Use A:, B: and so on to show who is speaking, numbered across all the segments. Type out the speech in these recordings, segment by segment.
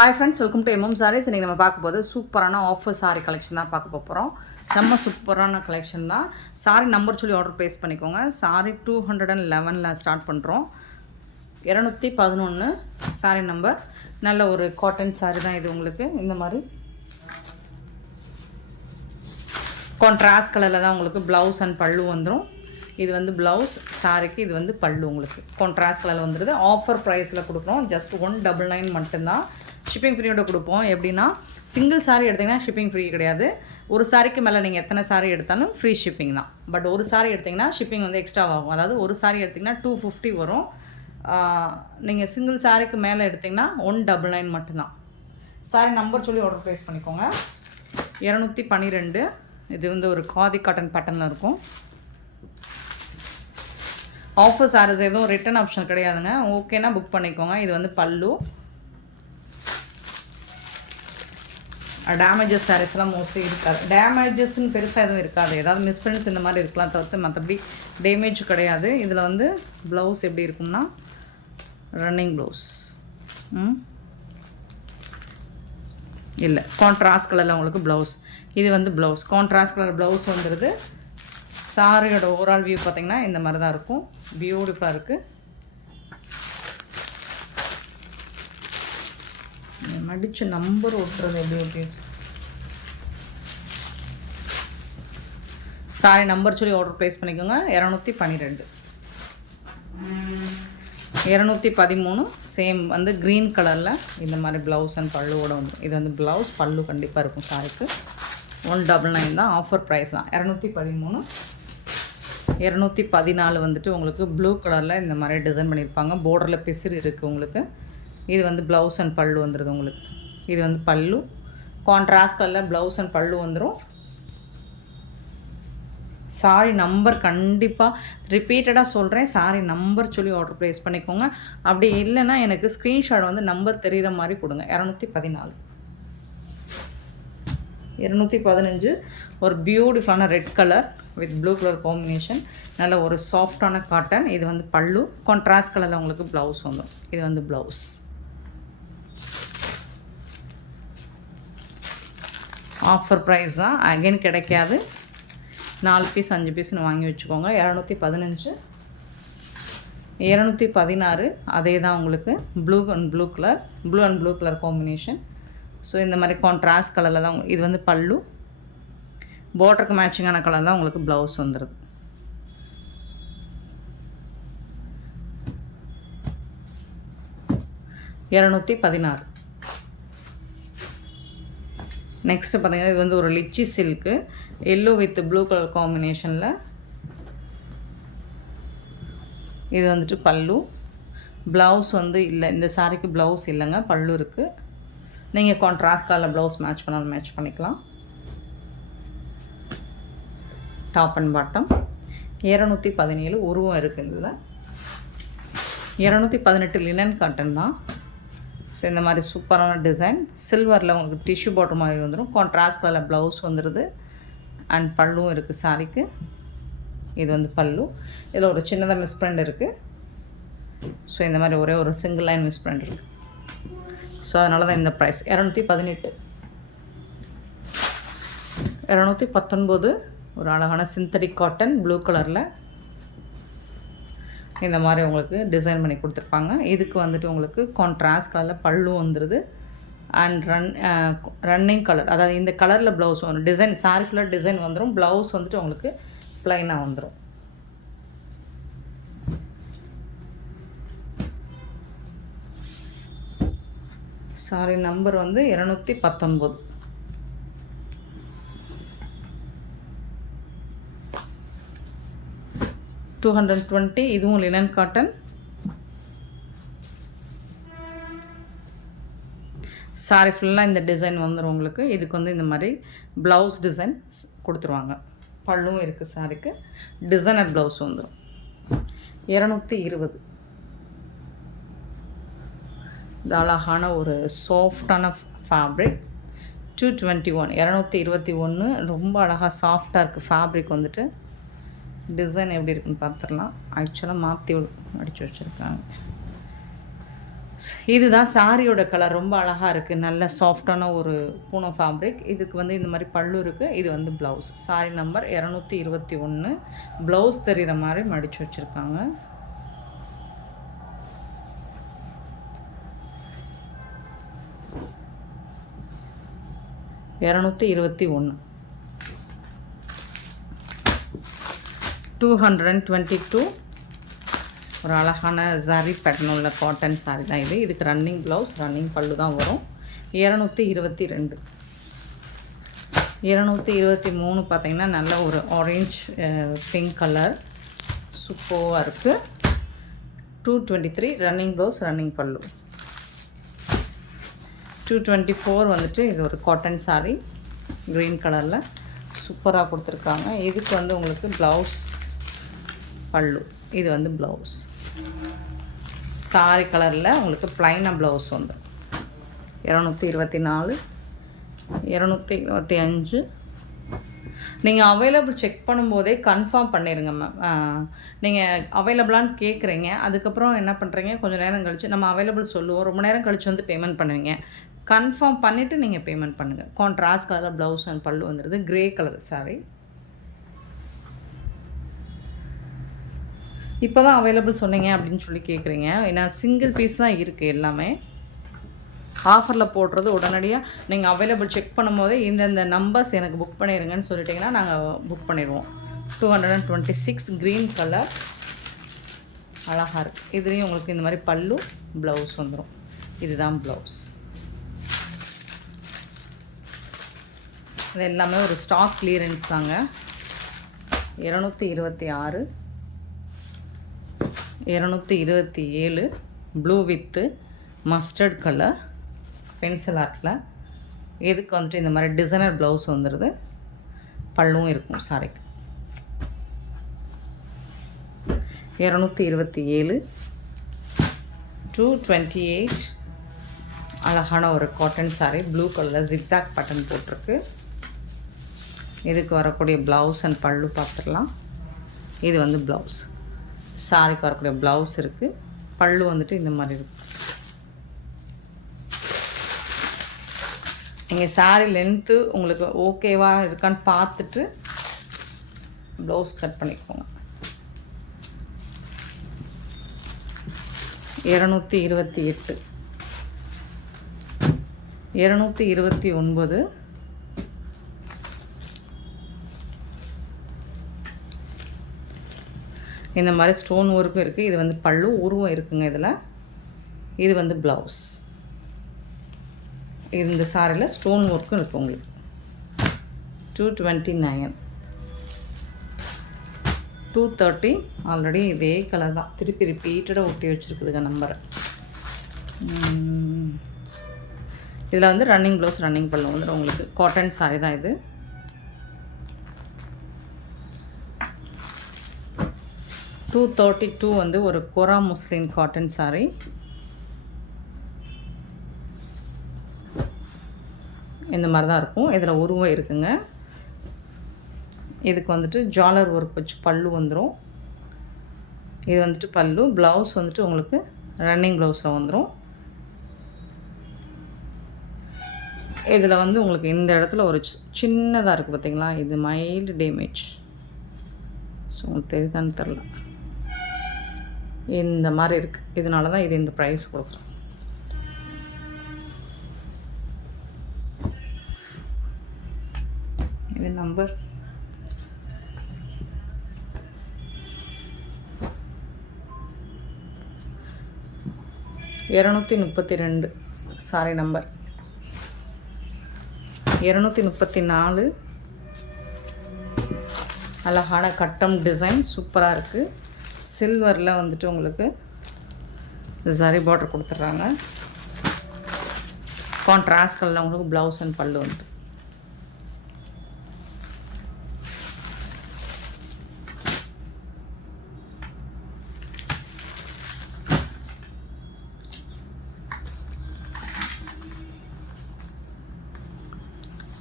A: Hi friends welcome to MM saris இன்றைக்கி நம்ம பார்க்க போது சூப்பரான ஆஃபர் சாரி கலெக்ஷன் தான் பார்க்க போகிறோம் செம்ம சூப்பரான கலெக்ஷன் தான். சாரி நம்பர் சொல்லி ஆர்டர் ப்ளேஸ் பண்ணிக்கோங்க. சாரி டூ ஹண்ட்ரட் அண்ட் லெவனில் ஸ்டார்ட் பண்ணுறோம் இரநூத்தி பதினொன்று சாரி நம்பர் நல்ல ஒரு காட்டன் சாரி தான் இது உங்களுக்கு. இந்த மாதிரி கான்ட்ராஸ்ட் கலரில் தான் உங்களுக்கு ப்ளவுஸ் அண்ட் பல்லு வந்துடும் இது வந்து ப்ளவுஸ் சாரிக்கு இது வந்து பல்லு உங்களுக்கு. கான்ட்ராஸ்ட் கலரில் வந்துடுது ஆஃபர் ப்ரைஸில் கொடுக்குறோம். ஜஸ்ட் ஒன் டபுள் நைன் மட்டும்தான். ஷிப்பிங் ஃப்ரீயோட கொடுப்போம். எப்படின்னா சிங்கிள் சாரி எடுத்திங்கன்னா ஷிப்பிங் ஃப்ரீ கிடையாது. ஒரு சாரிக்கு மேலே நீங்கள் எத்தனை சாரி எடுத்தாலும் ஃப்ரீ ஷிப்பிங் தான். பட் ஒரு சாரி எடுத்திங்கன்னா ஷிப்பிங் வந்து எக்ஸ்ட்ரா ஆகும். அதாவது ஒரு சாரி எடுத்திங்கன்னா டூ ஃபிஃப்டி வரும். நீங்கள் சிங்கிள் சாரிக்கு மேலே எடுத்திங்கன்னா ஒன் டபுள் நைன் மட்டும்தான். சாரி நம்பர் சொல்லி ஆர்டர் ப்ளேஸ் பண்ணிக்கோங்க. இரநூத்தி பன்னிரெண்டு. இது வந்து ஒரு காதி காட்டன் பேட்டர்னில் இருக்கும். ஆஃபர் சாரீஸ் எதுவும் ரிட்டன் ஆப்ஷன் கிடையாதுங்க. ஓகேனா புக் பண்ணிக்கோங்க. இது வந்து பல்லு. டேமேஜஸ் சாரீஸ்லாம் மோஸ்ட்லி இருக்காது. டேமேஜஸ்ன்னு பெருசாக எதுவும் இருக்காது. ஏதாவது மிஸ்பிரின்ஸ் இந்த மாதிரி இருக்கலாம் தவிர்த்து மற்றபடி டேமேஜ் கிடையாது. இதில் வந்து ப்ளவுஸ் எப்படி இருக்கும்னா ரன்னிங் ப்ளவுஸ் ம்? இல்லை கான்ட்ராஸ்ட் கலரில் உங்களுக்கு ப்ளவுஸ் இது வந்து ப்ளவுஸ் கான்ட்ராஸ்ட் கலர் ப்ளவுஸ் வந்துடுது சாரியோட ஓவரால் வியூ பார்த்திங்கன்னா இந்த மாதிரி தான் இருக்கும் பியூட்டிஃபுல்லாக இருக்குது மடித்து நம்பர் ஓட்டுறது எப்படி ஓகே சாரி நம்பர் சொல்லி ஆர்டர் ப்ளேஸ் பண்ணிக்கோங்க. இரநூத்தி பன்னிரெண்டு. இரநூத்தி பதிமூணு சேம் வந்து க்ரீன் கலரில் இந்த மாதிரி ப்ளவுஸ் அண்ட் பல்லுவோட வந்து இது வந்து ப்ளவுஸ் பல்லு கண்டிப்பாக இருக்கும் சாரிக்கு. ஒன் டபுள் நைன் தான் ஆஃபர் ப்ரைஸ் தான். இரநூத்தி பதிமூணு. இரநூத்தி பதினாலு வந்துட்டு உங்களுக்கு ப்ளூ கலரில் இந்த மாதிரி டிசைன் பண்ணியிருப்பாங்க. போர்டரில் பிசிறு இருக்குது உங்களுக்கு. இது வந்து ப்ளவுஸ் அண்ட் பல்லு வந்துடுது உங்களுக்கு. இது வந்து பல்லு. கான்ட்ராஸ்ட் கலரில் ப்ளவுஸ் அண்ட் பல்லு வந்துடும் சாரி நம்பர் கண்டிப்பாக ரிப்பீட்டடாக சொல்கிறேன் சாரி நம்பர் சொல்லி ஆர்டர் ப்ளேஸ் பண்ணிக்கோங்க. அப்படி இல்லைன்னா எனக்கு ஸ்க்ரீன்ஷாட் வந்து நம்பர் தெரிகிற மாதிரி கொடுங்க. இரநூத்தி பதினாலு இரநூத்தி பதினஞ்சு ஒரு பியூட்டிஃபுல்லான red colour with blue colour combination நல்ல ஒரு சாஃப்டான காட்டன் இது வந்து பல்லு. கான்ட்ராஸ்ட் கலரில் உங்களுக்கு ப்ளவுஸ் வந்துடும் இது வந்து ப்ளவுஸ் ஆஃபர் ப்ரைஸ் தான். அகைன் கிடைக்காது. நாலு பீஸ் அஞ்சு பீஸ்னு வாங்கி வச்சுக்கோங்க. இரநூத்தி பதினஞ்சு இரநூத்தி பதினாறு அதே தான் உங்களுக்கு. Blue and blue colour blue and blue colour combination so இந்த மாதிரி கான்ட்ராஸ்ட் கலரில் தான் இது வந்து பல்லு. பார்டருக்கு மேட்சிங்கான கலர் தான் உங்களுக்கு ப்ளவுஸ் வந்துடுது இரநூத்தி பதினாறு. நெக்ஸ்ட்டு பார்த்தீங்கன்னா இது வந்து ஒரு litchi silk yellow with blue colour காம்பினேஷனில் இது வந்துட்டு பல்லு. ப்ளவுஸ் வந்து இல்லை இந்த சாரிக்கு ப்ளவுஸ் இல்லைங்க பல்லு இருக்குது நீங்கள் கான்ட்ராஸ்ட் கலரில் ப்ளவுஸ் மேட்ச் பண்ணாலும் மேட்ச் பண்ணிக்கலாம். டாப் அண்ட் பாட்டம் இரநூத்தி பதினேழு உருவம் இருக்குது இதில். இரநூத்தி பதினெட்டு லினன் காட்டன் தான். ஸோ இந்த மாதிரி சூப்பரான டிசைன் சில்வரில் உங்களுக்கு டிஷ்யூ பாட்டர் மாதிரி வந்துடும் கான்ட்ராஸ்ட் கலர் ப்ளவுஸ் வந்துடுது அண்ட் பல்லும் இருக்குது சாரிக்கு இது வந்து பல்லு. இதில் ஒரு சின்னதாக மிஸ் பிரிண்ட் இருக்குது ஸோ இந்த மாதிரி ஒரே ஒரு சிங்கிள் லைன் மிஸ் பிரிண்ட் இருக்குது ஸோ அதனால தான் இந்த ப்ரைஸ் இரநூத்தி பதினெட்டு. இரநூத்தி பத்தொன்பது. ஒரு அழகான சிந்தடிக் காட்டன் ப்ளூ கலரில் இந்த மாதிரி உங்களுக்கு டிசைன் பண்ணி கொடுத்துருப்பாங்க. இதுக்கு வந்துட்டு உங்களுக்கு கான்ட்ராஸ்ட் கலரில் பல்லு வந்துடுது அண்ட் ரன் ரன்னிங் கலர் அதாவது இந்த கலரில் ப்ளவுஸ் வரும். டிசைன் சாரி ஃபுல்லாக டிசைன் வந்துடும் ப்ளவுஸ் வந்துட்டு உங்களுக்கு ப்ளைனாக வந்துடும் சாரி நம்பர் வந்து இரநூத்தி பத்தொன்பது. டூ ஹண்ட்ரட் டுவெண்ட்டி இதுவும் லினன் காட்டன் சாரி ஃபுல்லாக இந்த டிசைன் வந்துடும் உங்களுக்கு. இதுக்கு வந்து இந்த மாதிரி ப்ளவுஸ் டிசைன் கொடுத்துருவாங்க. பல்லும் இருக்குது சாரிக்கு டிசைனர் ப்ளவுஸ் வந்துடும் இரநூத்தி இருபது. இது அழகான ஒரு சாஃப்டான ஃபேப்ரிக் டூ டுவெண்ட்டி ஒன் இரநூத்தி இருபத்தி ஒன்று ரொம்ப அழகாக சாஃப்டாக இருக்குது ஃபேப்ரிக் வந்துட்டு. டிசைன் எப்படி இருக்குன்னு பார்த்துடலாம். ஆக்சுவலாக மாற்றி அடித்து வச்சுருக்காங்க. இதுதான் சாரியோட கலர் ரொம்ப அழகாக இருக்குது நல்ல சாஃப்டான ஒரு பூனோ ஃபேப்ரிக் இதுக்கு வந்து இந்த மாதிரி பல்லு இருக்குது இது வந்து ப்ளவுஸ் சாரி நம்பர் இரநூத்தி இருபத்தி ஒன்று ப்ளவுஸ் தெரிகிற மாதிரி மடித்து வச்சுருக்காங்க. இரநூத்தி இருபத்தி ஒன்று two hundred and twenty two ஒரு அழகான ஜரி பேட்டர்ன் உள்ள காட்டன் சாரி தான் இது. இதுக்கு ரன்னிங் ப்ளவுஸ் ரன்னிங் பல்லு தான் வரும். இரநூத்தி இருபத்தி ரெண்டு. இரநூத்தி இருபத்தி மூணு பார்த்தீங்கன்னா நல்ல ஒரு ஆரஞ்ச் பிங்க் கலர் சூப்பராக இருக்குது two twenty three running blouse running pallu. Two twenty four வந்துட்டு இது ஒரு காட்டன் சாரீ க்ரீன் கலரில் சூப்பராக கொடுத்துருக்காங்க. இதுக்கு வந்து உங்களுக்கு ப்ளவுஸ் பல்லு. இது வந்து ப்ளவுஸ் சாரி கலரில் உங்களுக்கு ப்ளைனாக ப்ளவுஸ் வந்து இரநூத்தி இருபத்தி நாலு இரநூத்தி இருபத்தி அஞ்சு. நீங்கள் அவைலபிள் செக் பண்ணும்போதே கன்ஃபார்ம் பண்ணிடுங்க மேம் நீங்கள் அவைலபிளான்னு கேட்குறீங்க அதுக்கப்புறம் என்ன பண்ணுறீங்க கொஞ்சம் நேரம் கழித்து நம்ம அவைலபிள் சொல்லுவோம். ரொம்ப நேரம் கழித்து வந்து பேமெண்ட் பண்ணுவீங்க. கன்ஃபார்ம் பண்ணிவிட்டு நீங்கள் பேமெண்ட் பண்ணுங்கள் கான்ட்ராஸ்ட் கலரில் ப்ளவுஸ் அண்ட் பல்லு வந்துடுது க்ரே கலர் சாரி இப்போ தான் அவைலபிள் சொன்னீங்க அப்படின்னு சொல்லி கேட்குறீங்க ஏன்னா சிங்கிள் பீஸ் தான் இருக்குது எல்லாமே. ஆஃபரில் போடுறது உடனடியாக நீங்கள் அவைலபிள் செக் பண்ணும்போதே இந்தந்த நம்பர்ஸ் எனக்கு புக் பண்ணிடுங்கன்னு சொல்லிட்டிங்கன்னா நாங்கள் புக் பண்ணிடுவோம். Two hundred and twenty six green colour அழகாக இருக்குது இதுலேயும் உங்களுக்கு இந்த மாதிரி பல்லு ப்ளவுஸ் வந்துடும் இதுதான் ப்ளவுஸ் இது எல்லாமே ஒரு ஸ்டாக் கிளியரன்ஸ் தாங்க. இரநூத்தி இருபத்தி ஆறு. இரநூத்தி இருபத்தி ஏழு blue with mustard colour pencil ஆர்ட்டில் இதுக்கு வந்துட்டு இந்த மாதிரி டிசைனர் ப்ளவுஸ் வந்துடுது பல்லும் இருக்கும் சாரிக்கு இரநூத்தி இருபத்தி ஏழு டூ டுவெண்ட்டி எயிட் அழகான ஒரு காட்டன் சாரீ ப்ளூ கலரில் ஜிக்ஸாக் பட்டன் போட்டிருக்கு. இதுக்கு வரக்கூடிய ப்ளவுஸ் அண்ட் பல்லு பார்த்துடலாம். இது வந்து ப்ளவுஸ் சாரிக்கு வரக்கூடிய ப்ளவுஸ் இருக்குது பல்லு வந்துட்டு இந்த மாதிரி இருக்குது நீங்கள் சாரி லென்த்து உங்களுக்கு ஓகேவா இருக்கான்னு பார்த்துட்டு ப்ளவுஸ் கட் பண்ணிக்கோங்க. இரநூத்தி இருபத்தி எட்டு. இரநூத்தி இருபத்தி ஒன்பது. இந்த மாதிரி ஸ்டோன் ஒர்க்கும் இருக்குது இது வந்து பல்லு உருவம் இருக்குங்க இதில். இது வந்து ப்ளவுஸ் இந்த சாரியில் ஸ்டோன் ஒர்க்கும் இருக்குது உங்களுக்கு. Two twenty nine two thirty already இதே கலர் தான். திருப்பி ரிப்பீட்டடாக ஒட்டி வச்சுருக்குதுங்க நம்பரை இதில் வந்து ரன்னிங் ப்ளவுஸ் ரன்னிங் பல்லு. வந்துடும் உங்களுக்கு காட்டன் சாரி தான் இது. டூ தேர்ட்டி டூ வந்து ஒரு கொரா முஸ்லீம் காட்டன் சாரீ இந்த மாதிரி தான் இருக்கும். இதில் உருவம் இருக்குங்க. இதுக்கு வந்துட்டு ஜாலர் ஒர்க் வச்சு பல்லு வந்துடும் இது வந்துட்டு பல்லு. ப்ளவுஸ் வந்துட்டு உங்களுக்கு ரன்னிங் ப்ளவுஸில் வந்துடும் இதில் வந்து உங்களுக்கு இந்த இடத்துல ஒரு சின்னதாக இருக்குது பார்த்தீங்களா இது மைல்டு டேமேஜ் ஸோ உங்களுக்கு தெரியுதான்னு தெரில இந்த மாதிரி இருக்குது இதனால தான் இது இந்த ப்ரைஸ் கொடுக்குறோம். இது நம்பர் இரநூத்தி முப்பத்தி ரெண்டு. சாரி நம்பர் இரநூத்தி முப்பத்தி நாலு. அழகான கட்டம் டிசைன் சூப்பராக இருக்குது சில்வரில் வந்துட்டு உங்களுக்கு சரி பார்டர் கொடுத்துட்றாங்க. கான்ட்ராஸ்ட் கலரில் உங்களுக்கு ப்ளவுஸ் அண்ட் பல்லு வந்துட்டு.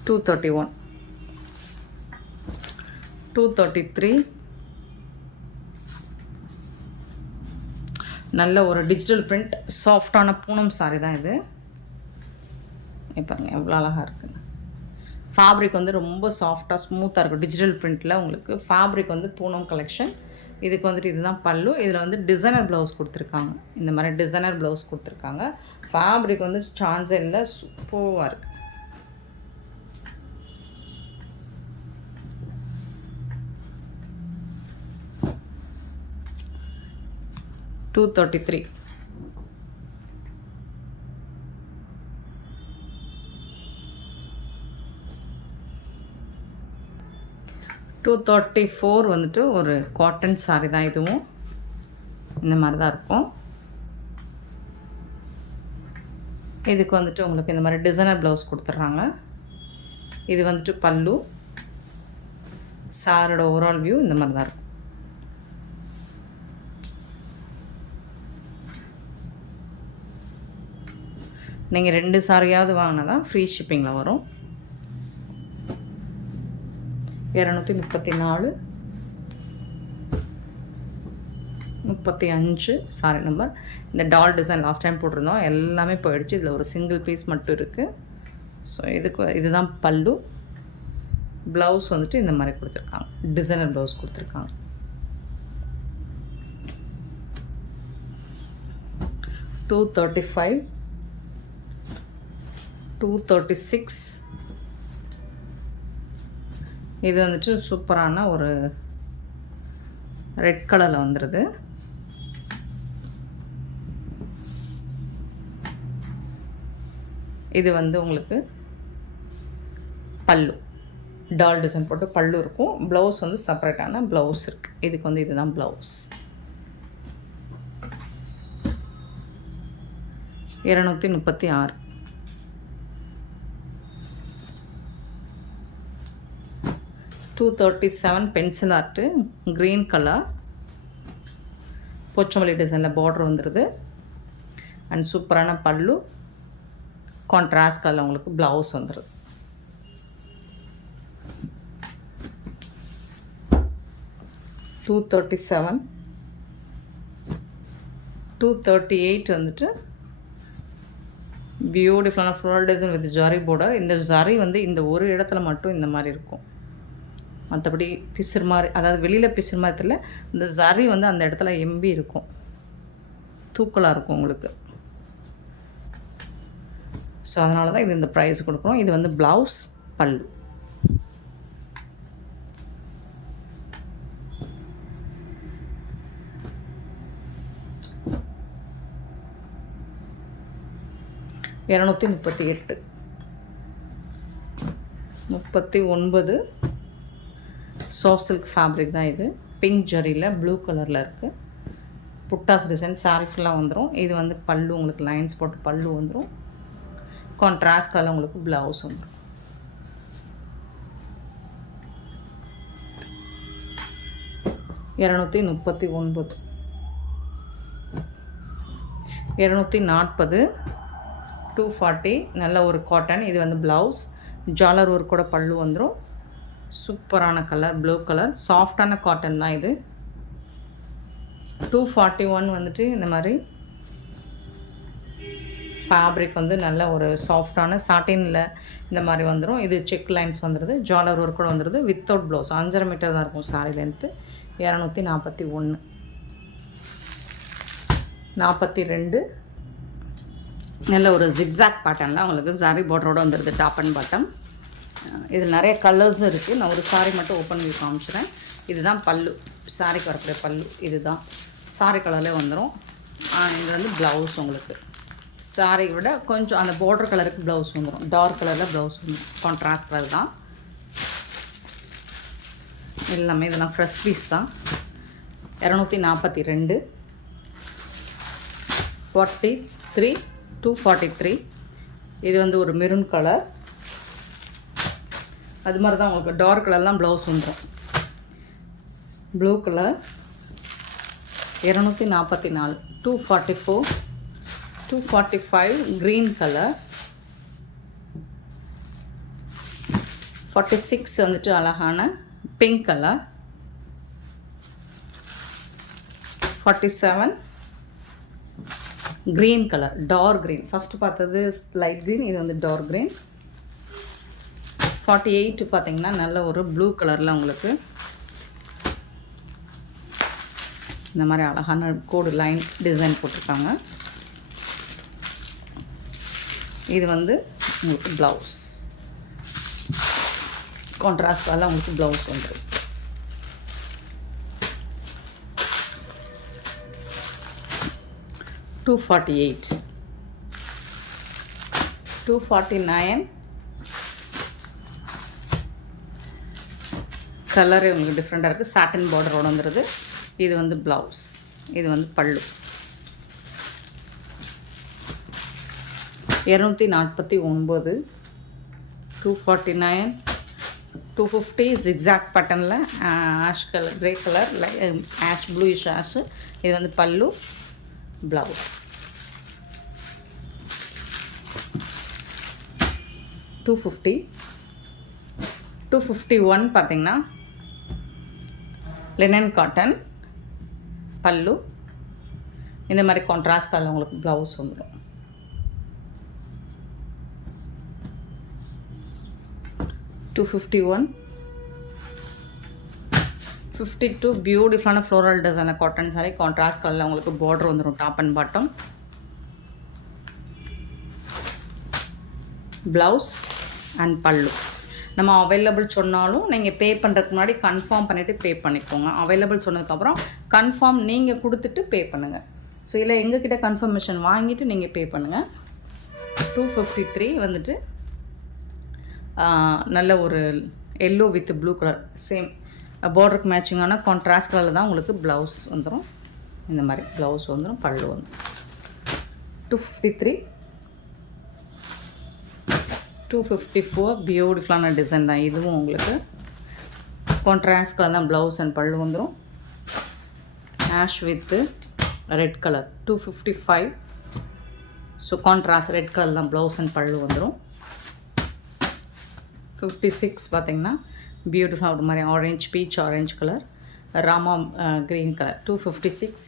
A: Two thirty one two thirty three நல்ல ஒரு டிஜிட்டல் பிரிண்ட் சாஃப்டான பூனம் சாரி தான் இது. பாருங்கள் எவ்வளோ அழகாக இருக்குன்னு. ஃபேப்ரிக் வந்து ரொம்ப சாஃப்டாக ஸ்மூத்தாக இருக்கும். டிஜிட்டல் பிரிண்ட்டில் உங்களுக்கு ஃபேப்ரிக் வந்து பூனம் கலெக்ஷன் இதுக்கு வந்துட்டு இதுதான் பல்லு. இதில் வந்து டிசைனர் ப்ளவுஸ் கொடுத்துருக்காங்க. இந்த மாதிரி டிசைனர் ப்ளவுஸ் கொடுத்துருக்காங்க. ஃபேப்ரிக் வந்து சான்ஸே இல்லை சூப்பராக இருக்குது two thirty three two thirty four வந்துட்டு ஒரு காட்டன் சாரி தான் இதுவும். இந்த மாதிரி தான் இருக்கும். இதுக்கு வந்துட்டு உங்களுக்கு இந்த மாதிரி டிசைனர் ப்ளவுஸ் கொடுத்துட்றாங்க. இது வந்துட்டு பல்லு. சாரோட ஓவரால் வியூ இந்த மாதிரி தான் இருக்கும். நீங்கள் ரெண்டு சாரியாவது வாங்கினா தான் ஃப்ரீ ஷிப்பிங்கில் வரும். இரநூத்தி முப்பத்தி நாலு. முப்பத்தி அஞ்சு சாரி நம்பர் இந்த டால் டிசைன் லாஸ்ட் டைம் போட்டிருந்தோம். எல்லாமே போயிடுச்சு. இதில் ஒரு சிங்கிள் பீஸ் மட்டும் இருக்குது ஸோ இதுக்கு இதுதான் பல்லு. ப்ளவுஸ் வந்துட்டு இந்த மாதிரி கொடுத்துருக்காங்க. டிசைனர் ப்ளவுஸ் கொடுத்துருக்காங்க. Two thirty five two thirty six இது வந்துட்டு சூப்பரான ஒரு ரெட் கலரில் வந்துடுது இது வந்து உங்களுக்கு பல்லு. டால் டிசைன் போட்டு பல்லு இருக்கும். ப்ளவுஸ் வந்து செப்பரேட்டான ப்ளவுஸ் இருக்குது இதுக்கு வந்து இதுதான் ப்ளவுஸ் இரநூத்தி முப்பத்தி ஆறு. Two thirty seven pencil art green colour Pochampally டிசைனில் பார்டர் வந்துடுது அண்ட் சூப்பரான பல்லு கான்ட்ராஸ்ட் கலர் உங்களுக்கு ப்ளவுஸ் வந்துடுது two thirty seven two thirty eight வந்துட்டு பியூட்டிஃபுல்லான floral design with zari border இந்த ஜரி வந்து இந்த ஒரு இடத்துல மட்டும் இந்த மாதிரி இருக்கும். மற்றபடி பிசுறு மாதிரி அதாவது வெளியில் பிசுறு மாதிரி தெரியல இந்த ஜரி வந்து அந்த இடத்துல எம்பி இருக்கும். தூக்கலாக இருக்கும் உங்களுக்கு. ஸோ அதனால தான் இது இந்த ப்ரைஸ் கொடுக்குறோம். இது வந்து ப்ளவுஸ் பல்லு இரநூத்தி முப்பத்தி எட்டு. முப்பத்தி ஒன்பது சாஃப்ட் சில்க் ஃபேப்ரிக் தான் இது. பிங்க் ஜரியில் ப்ளூ கலரில் இருக்குது புட்டாஸ் டிசைன் சாரி ஃபுல்லாக வந்துடும் இது வந்து பல்லு உங்களுக்கு லைன்ஸ் போட்டு பல்லு வந்துடும் கான்ட்ராஸ்ட் கலர் உங்களுக்கு ப்ளவுஸ் வந்துடும் இரநூத்தி முப்பத்தி ஒன்பது. இரநூத்தி நாற்பது. டூ ஃபார்ட்டி நல்ல ஒரு காட்டன் இது வந்து ப்ளவுஸ் ஜாலர் ஒர்க் கூட பல்லு வந்துடும் சூப்பரான கலர் ப்ளூ கலர். சாஃப்டான காட்டன் தான் இது. டூ ஃபார்ட்டி ஒன் வந்துட்டு இந்த மாதிரி ஃபேப்ரிக் வந்து நல்ல ஒரு சாஃப்டான சாட்டினில் இந்த மாதிரி வந்துடும் இது செக் லைன்ஸ் வந்துடுது ஜாலர் ஒர்க் கூட வந்துடுது வித்தவுட் ப்ளவுஸ் அஞ்சரை மீட்டர் தான் இருக்கும் சாரி லென்த்து இரநூத்தி நாற்பத்தி ஒன்று நாற்பத்தி ரெண்டு. நல்ல ஒரு ஜிக்ஸாக் பேட்டர்னில் உங்களுக்கு சாரி பார்டரோடு வந்துடுது டாப் அண்ட் பாட்டம் இதில் நிறைய கலர்ஸும் இருக்குது நான் ஒரு சாரி மட்டும் ஓப்பன் பண்ணி காமிச்சிடுறேன் இதுதான் பல்லு. சாரிக்கு வரக்கூடிய பல்லு. இதுதான். சாரி கலர்லேயே வந்துடும் இது வந்து ப்ளவுஸ் உங்களுக்கு. சாரி விட கொஞ்சம் அந்த பார்டர் கலருக்கு ப்ளவுஸ் வந்துடும் டார்க் கலரில் ப்ளவுஸ் வந்துடும் கான்ட்ராஸ்ட் கலர் தான். எல்லாமே இதெல்லாம் ஃப்ரெஷ் பீஸ் தான். இரநூத்தி நாற்பத்தி ரெண்டு. Forty three two forty three இது வந்து ஒரு மெரூன் கலர் அது மாதிரி தான் உங்களுக்கு டார்க் கலர்லாம் ப்ளவுஸ் வந்துடும் ப்ளூ கலர் இரநூத்தி நாற்பத்தி நாலு two forty four two forty five green colour forty six வந்துட்டு அழகான pink colour forty seven green colour dark green first பார்த்தது லைட் க்ரீன் இது வந்து டார்க் க்ரீன் ஃபார்ட்டி எயிட் பார்த்தீங்கன்னா நல்ல ஒரு ப்ளூ கலரில் உங்களுக்கு இந்த மாதிரி அழகான கோடு லைன் டிசைன் போட்டிருக்காங்க. இது வந்து உங்களுக்கு ப்ளவுஸ் கான்ட்ராஸ்டால் உங்களுக்கு ப்ளவுஸ் வந்துடும் two forty eight two forty nine colour உங்களுக்கு டிஃப்ரெண்ட்டாக இருக்குது சாட்டன் பார்டரோட வந்துடுது இது வந்து ப்ளவுஸ் இது வந்து பல்லு. இரநூத்தி நாற்பத்தி ஒன்பது two forty nine two fifty zigzag பட்டனில் ash colour grey colour ash bluish ash இது வந்து pallu blouse two fifty two fifty one பார்த்தீங்கன்னா லினன் காட்டன் பல்லு. இந்த மாதிரி கான்ட்ராஸ்ட் கலர் உங்களுக்கு ப்ளவுஸ் வந்துடும் two fifty one fifty two பியூட்டிஃபுல்லான ஃப்ளோரல் டிசைனில் காட்டன் சாரி கான்ட்ராஸ்ட் கலரில் உங்களுக்கு பார்டர் வந்துடும் top and bottom blouse and pallu. நம்ம அவைலபிள் சொன்னாலும் நீங்கள் பே பண்ணுறதுக்கு முன்னாடி கன்ஃபார்ம் பண்ணிவிட்டு பே பண்ணிக்கோங்க. அவைலபிள் சொன்னதுக்கப்புறம் கன்ஃபார்ம் நீங்கள் கொடுத்துட்டு பே பண்ணுங்கள் ஸோ இல்லை எங்ககிட்ட கன்ஃபர்மேஷன் வாங்கிட்டு நீங்கள் பே பண்ணுங்கள் டூ ஃபிஃப்டி த்ரீ வந்துட்டு நல்ல ஒரு yellow with blue colour same பார்டருக்கு மேட்சிங்கான கான்ட்ராஸ்ட் கலரில் தான் உங்களுக்கு ப்ளவுஸ் வந்துடும் இந்த மாதிரி ப்ளவுஸ் வந்துடும் பல்லு வந்துடும் two fifty three two fifty four பியூட்டிஃபுல்லான டிசைன் தான். இதுவும் உங்களுக்கு கான்ட்ராஸ்ட் கலர் தான். ப்ளவுஸ் அண்ட் பல்லு வந்துடும் ash with red colour two fifty five so contrast red colour தான். ப்ளவுஸ் அண்ட் பல்லு வந்துடும் ஃபிஃப்டி சிக்ஸ் பார்த்தீங்கன்னா பியூட்டிஃபுல்லாக ஒரு மாதிரி orange peach orange colour Rama green colour two fifty six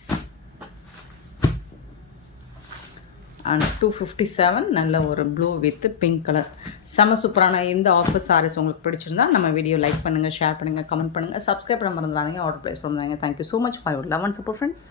A: and two fifty seven நல்ல ஒரு blue with pink colour செம சூப்பரான இந்த ஆஃபர் சாரீஸ் உங்களுக்கு பிடிச்சிருந்தா நம்ம வீடியோ லைக் பண்ணுங்கள் ஷேர் பண்ணுங்கள் கமெண்ட் பண்ணுங்கள் சப்ஸ்கிரைப் பண்ண மறந்துடாதீங்க ஆர்டர் ப்ளேஸ் பண்ணுறாங்க thank you so much for your love and support friends